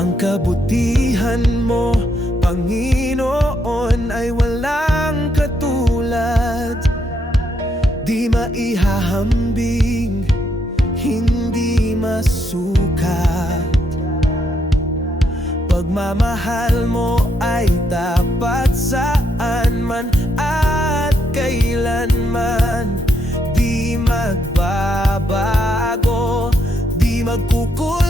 Ang kabutihan mo, Panginoon, ay walang katulad. Di maihahambing, hindi masukat. Pagmamahal mo ay tapat saan man at kailanman. Di magbabago, di magkukulang.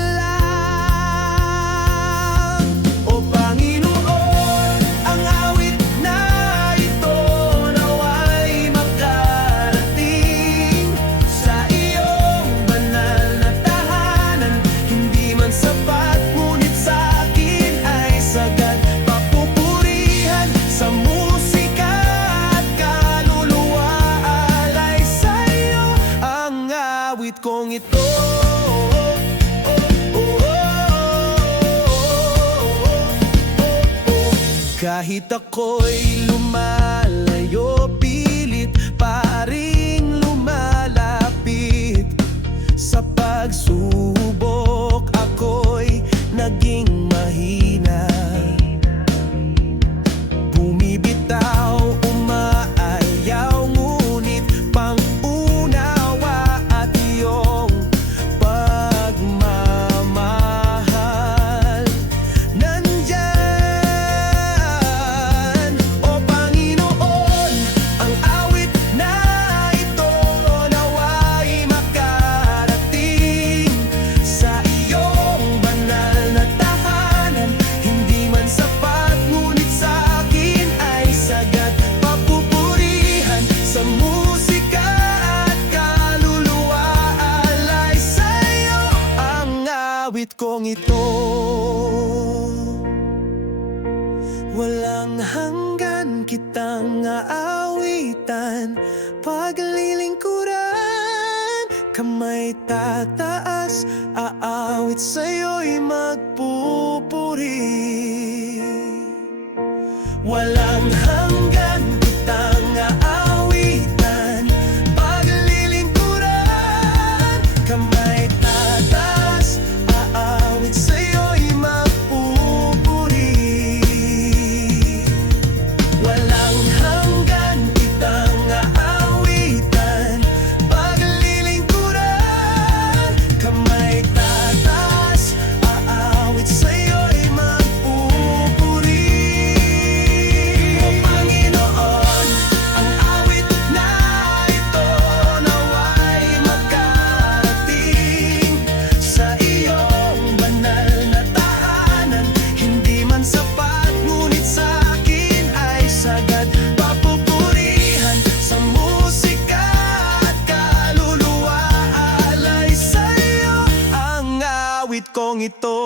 O Panginoon, ang awit na ito nawa'y makarating sa iyong banal na tahanan. Hindi man sapat, ngunit sa'kin ay sagad. Papupurihan sa musika at kaluluwa, alay sa'yo ang awit kong ito. Kahit ako'y lumalayo, pilit pa ring lumalapit. Sa pagsubok ako'y naging mahina. Bumibitaw, umaayaw, ngunit pang-unawa at iyong pagmamahal nandyan. Kong ito walang hanggan, kitang aawitan, paglilingkuran, kamay tataas, aawit sa'yo'y magpupuri. Walang hanggan, kitang aawitan, paglilingkuran, kamay tataas, aawit sa'yo'y magpupuri. Walang hanggan, kitang aawitan, paglilingkuran, kamay tataas, aawit sa'yo'y magpupuri. O Panginoon, ang awit na ito nawa'y makarating sa iyong banal na tahanan. Hindi man sapat, ngunit sa'kin ay sagad. Papupurihan sa musika at kaluluwa, alay sa'yo ang awit kong ito.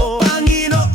O Panginoon,